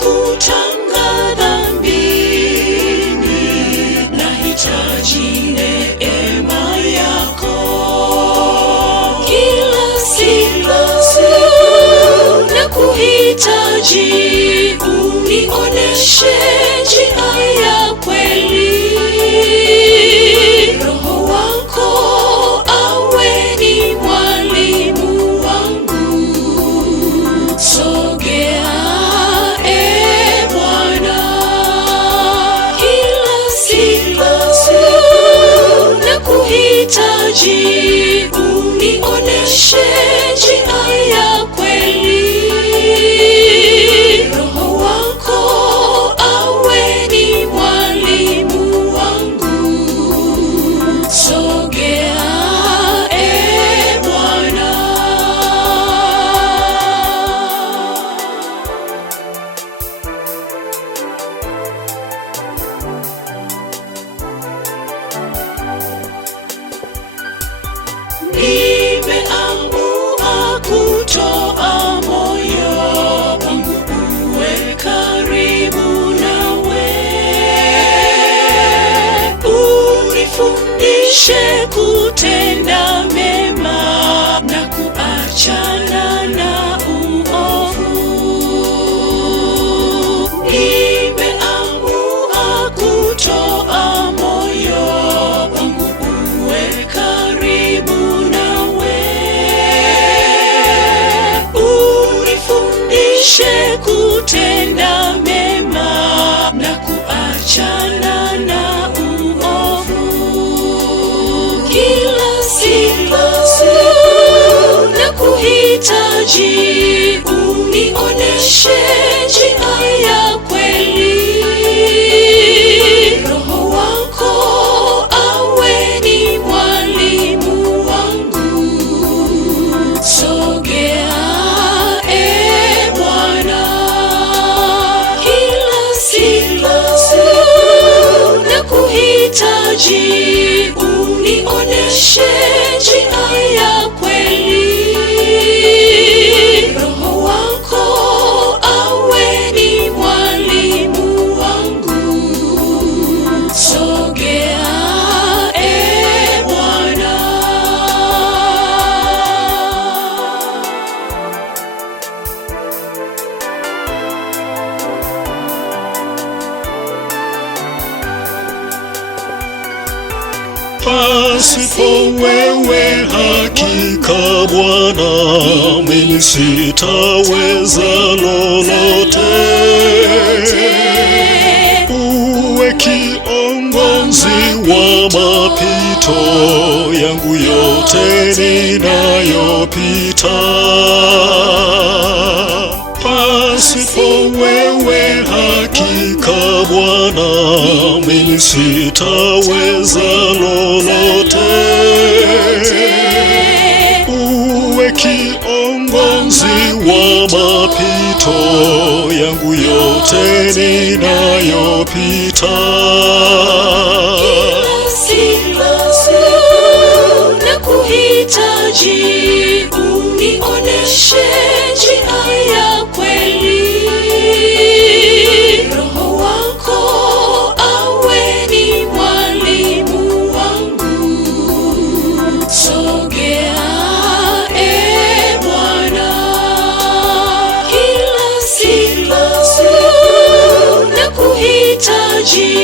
kutanga dhambini, nahitaji neema yako. Kila siku nakuhitaji, unioneshe njia ya kweli. Roho wako awe ni mwalimu wangu. Sogea Bwana, kila siku nakuhitaji, unioneshe njia ya kweli. Roho wako awe ni mwalimu wangu. Sogea Bwana. Nimeamua kutoa moyo wangu uwe karibu nawe. Unifundishe kutenda mema na kuachana na uovu. Nimeamua kutoa moyo wangu uwe karibu nawe. Unifundishe kutenda mema na kuachana na uovu. Kila siku nakuhitaji, unioneshe njia ya kweli. Roho wako awe ni mwalimu wangu. Sogea Bwana, kila siku nakuhitaji, unioneshe njia ya kweli. Roho wako awe ni mwalimu wangu. Sogea Bwana. Pasipo wewe hakika Bwana, mimi sitaweza lolote. Uwe kiongozi wa mapito yangu yote ninayopita. Pasipo wewe hakika Bwana, mimi sitaweza lolote. Uwe kiongozi wa mapito yangu yote ninayopita. Kila siku nakuhitaji, unioneshe njia ya kweli. Roho wako awe ni mwalimu wangu. Sogea Bwana, kila siku nakuhitaji,